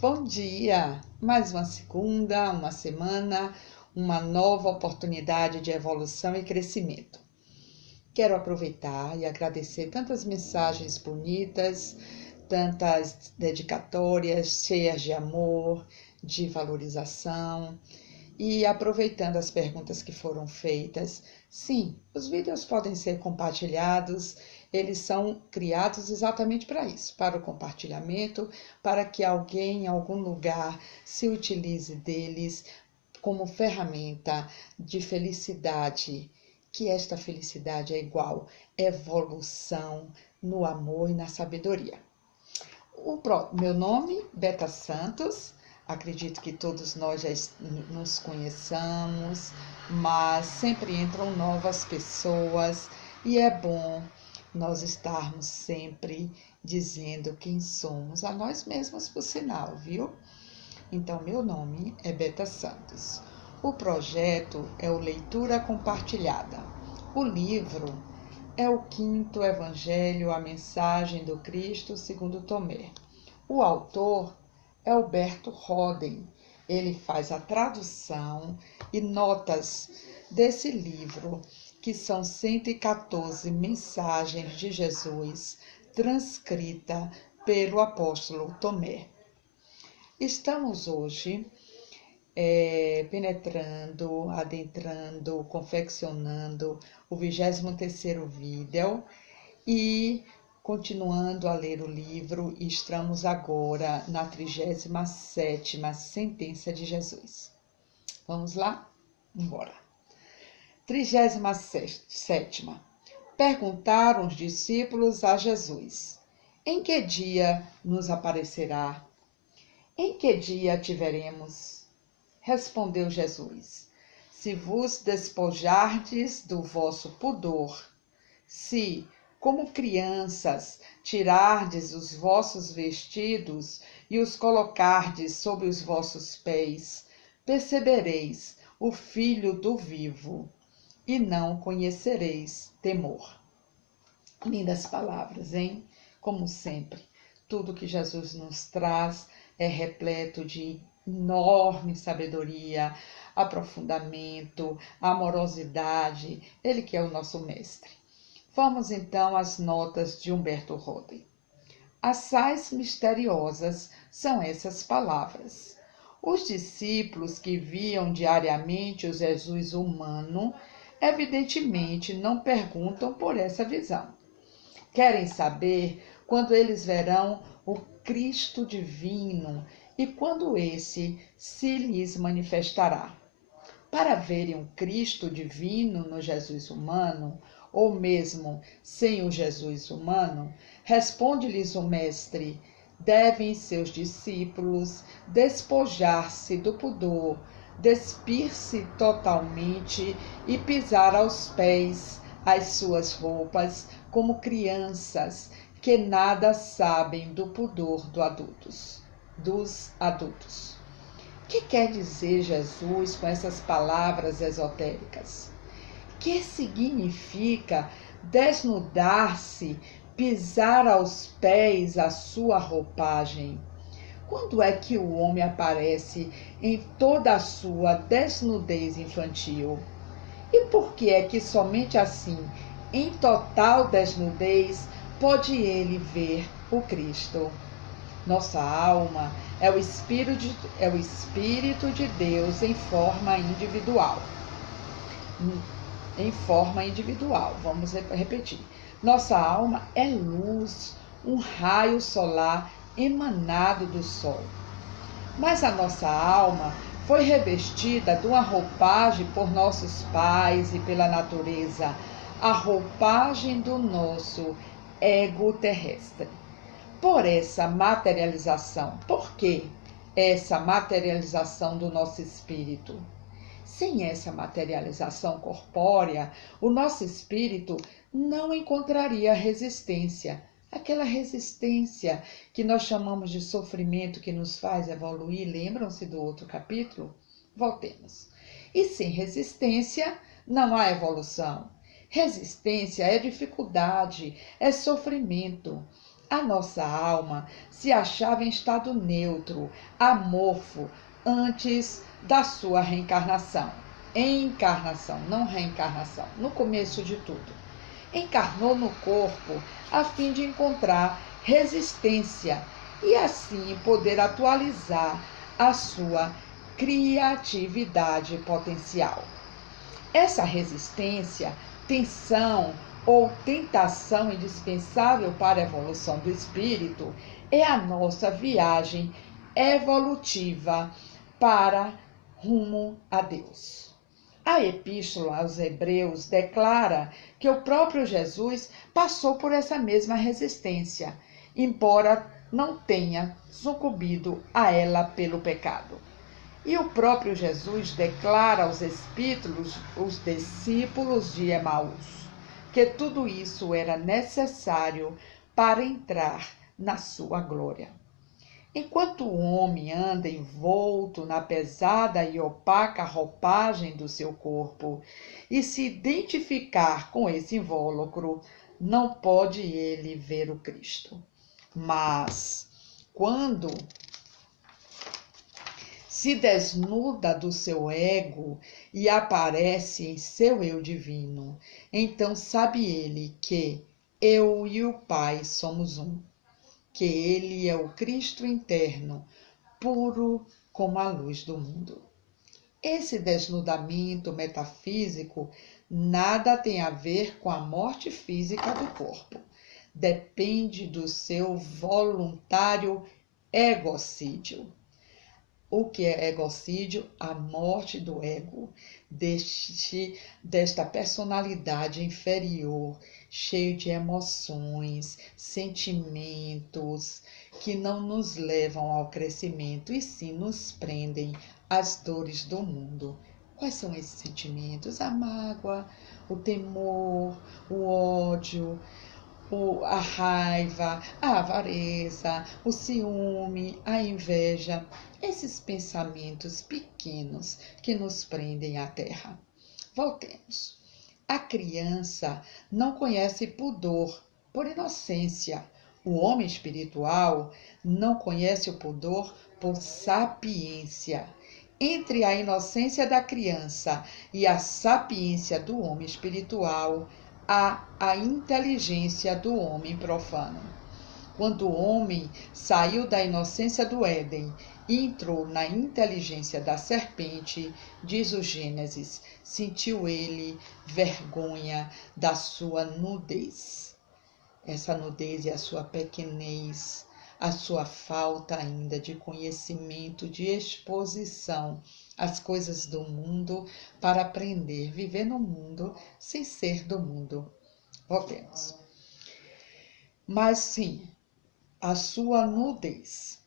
Bom dia! Mais uma segunda, uma semana, uma nova oportunidade de evolução e crescimento. Quero aproveitar e agradecer tantas mensagens bonitas, tantas dedicatórias, cheias de amor, de valorização. E aproveitando as perguntas que foram feitas, sim, os vídeos podem ser compartilhados, eles são criados exatamente para isso, para o compartilhamento, para que alguém em algum lugar se utilize deles como ferramenta de felicidade, que esta felicidade é igual evolução no amor e na sabedoria. Meu nome, Beta Santos. Acredito que todos nós já nos conheçamos, mas sempre entram novas pessoas e é bom nós estarmos sempre dizendo quem somos, a nós mesmos, por sinal, viu? Então, meu nome é Beta Santos. O projeto é o Leitura Compartilhada. O livro é o Quinto Evangelho, a Mensagem do Cristo segundo Tomé. O autor é Alberto Roden. Ele faz a tradução e notas desse livro, que são 114 mensagens de Jesus, transcrita pelo apóstolo Tomé. Estamos hoje penetrando, adentrando, confeccionando o 23º vídeo e continuando a ler o livro, estamos agora na 37ª sentença de Jesus. Vamos lá? Embora. 37ª. Perguntaram os discípulos a Jesus: em que dia nos aparecerá? Em que dia tiveremos? Respondeu Jesus: se vos despojardes do vosso pudor, se como crianças, tirardes os vossos vestidos e os colocardes sobre os vossos pés, percebereis o Filho do Vivo, e não conhecereis temor. Lindas palavras, hein? Como sempre, tudo que Jesus nos traz é repleto de enorme sabedoria, aprofundamento, amorosidade, ele que é o nosso mestre. Vamos então às notas de Humberto Roden. Assaz misteriosas são essas palavras. Os discípulos que viam diariamente o Jesus humano, evidentemente não perguntam por essa visão. Querem saber quando eles verão o Cristo divino e quando esse se lhes manifestará. Para verem o Cristo divino no Jesus humano, ou mesmo sem o Jesus humano, responde-lhes o Mestre: devem seus discípulos despojar-se do pudor, despir-se totalmente e pisar aos pés as suas roupas como crianças que nada sabem do pudor dos adultos. O que quer dizer Jesus com essas palavras esotéricas? Que significa desnudar-se, pisar aos pés a sua roupagem? Quando é que o homem aparece em toda a sua desnudez infantil? E por que é que somente assim, em total desnudez, pode ele ver o Cristo? Nossa alma é o Espírito de Deus em forma individual. Vamos repetir. Nossa alma é luz, um raio solar emanado do sol. Mas a nossa alma foi revestida de uma roupagem por nossos pais e pela natureza, a roupagem do nosso ego terrestre. Por essa materialização, por que essa materialização do nosso espírito? Sem essa materialização corpórea, o nosso espírito não encontraria resistência, aquela resistência que nós chamamos de sofrimento que nos faz evoluir. Lembram-se do outro capítulo? Voltemos. E sem resistência não há evolução. Resistência é dificuldade, é sofrimento. A nossa alma se achava em estado neutro, amorfo, antes da sua reencarnação. Encarnação, não reencarnação, no começo de tudo. Encarnou no corpo a fim de encontrar resistência e assim poder atualizar a sua criatividade potencial. Essa resistência, tensão ou tentação indispensável para a evolução do espírito é a nossa viagem evolutiva para rumo a Deus. A Epístola aos Hebreus declara que o próprio Jesus passou por essa mesma resistência, embora não tenha sucumbido a ela pelo pecado. E o próprio Jesus declara aos os discípulos de Emaús, que tudo isso era necessário para entrar na sua glória. Enquanto o homem anda envolto na pesada e opaca roupagem do seu corpo e se identificar com esse invólucro, não pode ele ver o Cristo. Mas, quando se desnuda do seu ego e aparece em seu eu divino, então sabe ele que eu e o Pai somos um, que ele é o Cristo interno, puro como a luz do mundo. Esse desnudamento metafísico nada tem a ver com a morte física do corpo. Depende do seu voluntário egocídio. O que é egocídio? A morte do ego, desta personalidade inferior, cheio de emoções, sentimentos que não nos levam ao crescimento e sim nos prendem às dores do mundo. Quais são esses sentimentos? A mágoa, o temor, o ódio, a raiva, a avareza, o ciúme, a inveja, esses pensamentos pequenos que nos prendem à terra. Voltemos. A criança não conhece pudor por inocência. O homem espiritual não conhece o pudor por sapiência. Entre a inocência da criança e a sapiência do homem espiritual, há a inteligência do homem profano. Quando o homem saiu da inocência do Éden e entrou na inteligência da serpente, diz o Gênesis, sentiu ele vergonha da sua nudez. Essa nudez é a sua pequenez, a sua falta ainda de conhecimento, de exposição às coisas do mundo para aprender a viver no mundo sem ser do mundo. Voltemos. Mas sim, a sua nudez.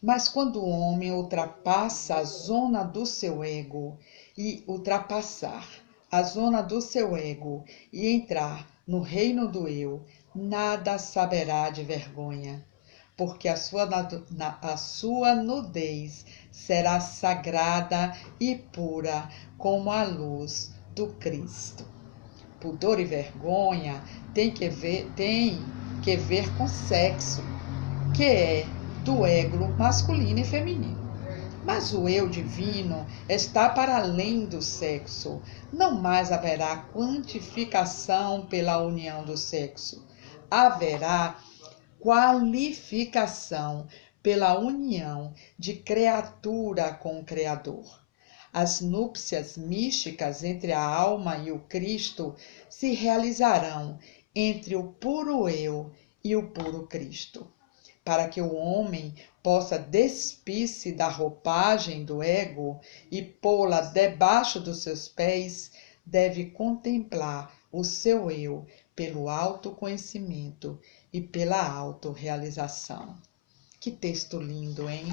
Mas quando o homem ultrapassa a zona do seu ego e entrar no reino do eu, nada saberá de vergonha, porque a sua nudez será sagrada e pura como a luz do Cristo. Pudor e vergonha tem que ver com sexo, que é do ego masculino e feminino. Mas o eu divino está para além do sexo. Não mais haverá quantificação pela união do sexo. Haverá qualificação pela união de criatura com o Criador. As núpcias místicas entre a alma e o Cristo se realizarão entre o puro eu e o puro Cristo. Para que o homem possa despir-se da roupagem do ego e pô-la debaixo dos seus pés, deve contemplar o seu eu pelo autoconhecimento e pela autorrealização. Que texto lindo, hein?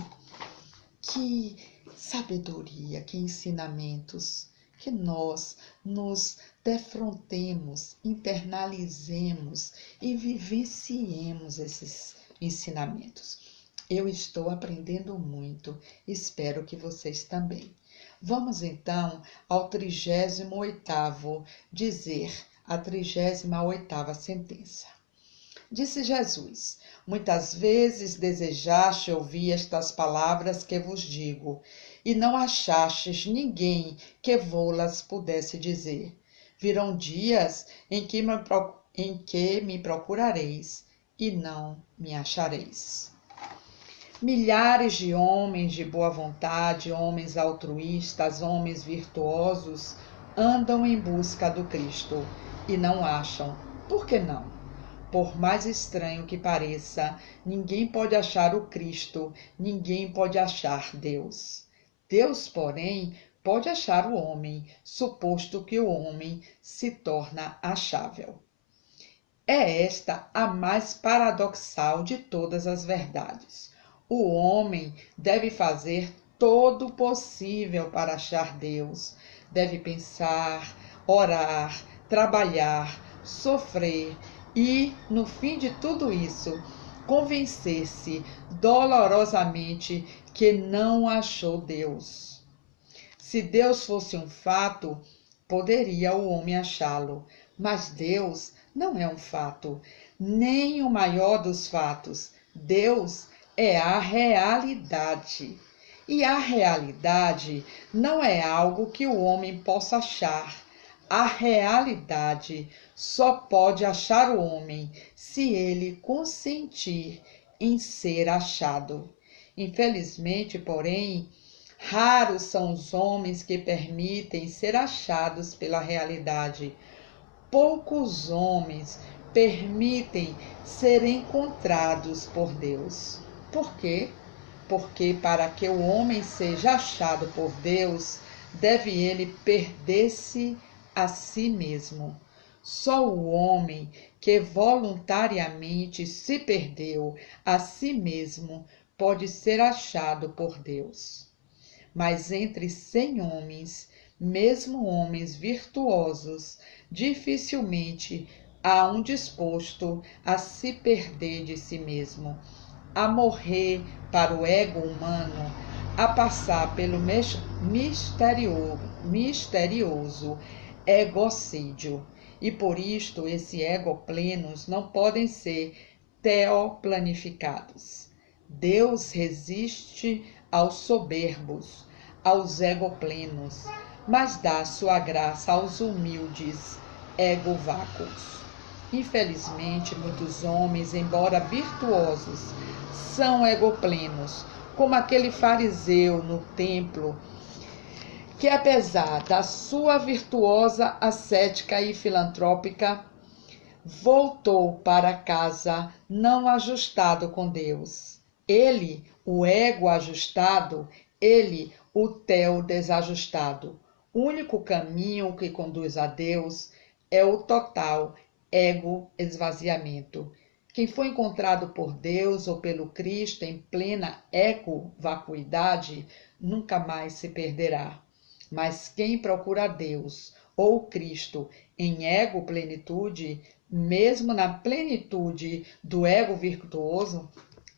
Que sabedoria, que ensinamentos, que nós nos defrontemos, internalizemos e vivenciemos esses ensinamentos. Eu estou aprendendo muito, espero que vocês também. Vamos então ao 38º dizer, a 38ª sentença. Disse Jesus: Muitas vezes desejaste ouvir estas palavras que vos digo, e não achastes ninguém que vô-las pudesse dizer. Virão dias em que me procurareis, e não me achareis. Milhares de homens de boa vontade, homens altruístas, homens virtuosos, andam em busca do Cristo e não acham. Por que não? Por mais estranho que pareça, ninguém pode achar o Cristo, ninguém pode achar Deus. Deus, porém, pode achar o homem, suposto que o homem se torna achável. É esta a mais paradoxal de todas as verdades. O homem deve fazer todo o possível para achar Deus. Deve pensar, orar, trabalhar, sofrer e, no fim de tudo isso, convencer-se dolorosamente que não achou Deus. Se Deus fosse um fato, poderia o homem achá-lo, mas Deus não é um fato, nem o maior dos fatos. Deus é a realidade. E a realidade não é algo que o homem possa achar. A realidade só pode achar o homem se ele consentir em ser achado. Infelizmente, porém, raros são os homens que permitem ser achados pela realidade. Poucos homens permitem ser encontrados por Deus. Por quê? Porque para que o homem seja achado por Deus, deve ele perder-se a si mesmo. Só o homem que voluntariamente se perdeu a si mesmo pode ser achado por Deus. Mas entre 100 homens, mesmo homens virtuosos, dificilmente há um disposto a se perder de si mesmo, a morrer para o ego humano, a passar pelo misterioso egocídio. E por isto, esses egoplenos não podem ser teoplanificados. Deus resiste aos soberbos, aos egoplenos, mas dá sua graça aos humildes egovácuos. Infelizmente, muitos homens, embora virtuosos, são egoplenos, como aquele fariseu no templo, que apesar da sua virtuosa ascética e filantrópica, voltou para casa não ajustado com Deus. Ele, o ego ajustado, ele, o teo desajustado. O único caminho que conduz a Deus é o total ego esvaziamento. Quem foi encontrado por Deus ou pelo Cristo em plena ego-vacuidade nunca mais se perderá. Mas quem procura Deus ou Cristo em ego-plenitude, mesmo na plenitude do ego virtuoso,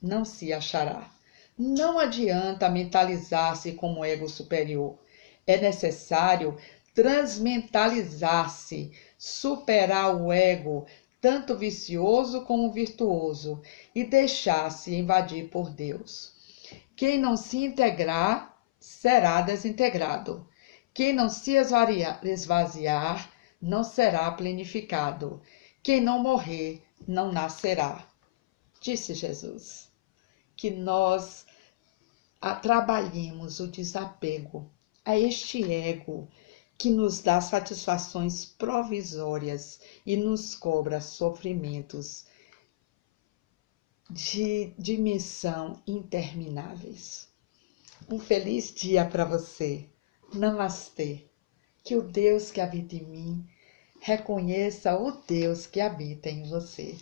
não se achará. Não adianta mentalizar-se como ego superior. É necessário transmentalizar-se, superar o ego, tanto vicioso como virtuoso, e deixar-se invadir por Deus. Quem não se integrar, será desintegrado. Quem não se esvaziar, não será plenificado. Quem não morrer, não nascerá. Disse Jesus. Que nós trabalhemos o desapego a este ego que nos dá satisfações provisórias e nos cobra sofrimentos de dimensão intermináveis. Um feliz dia para você. Namastê. Que o Deus que habita em mim reconheça o Deus que habita em você.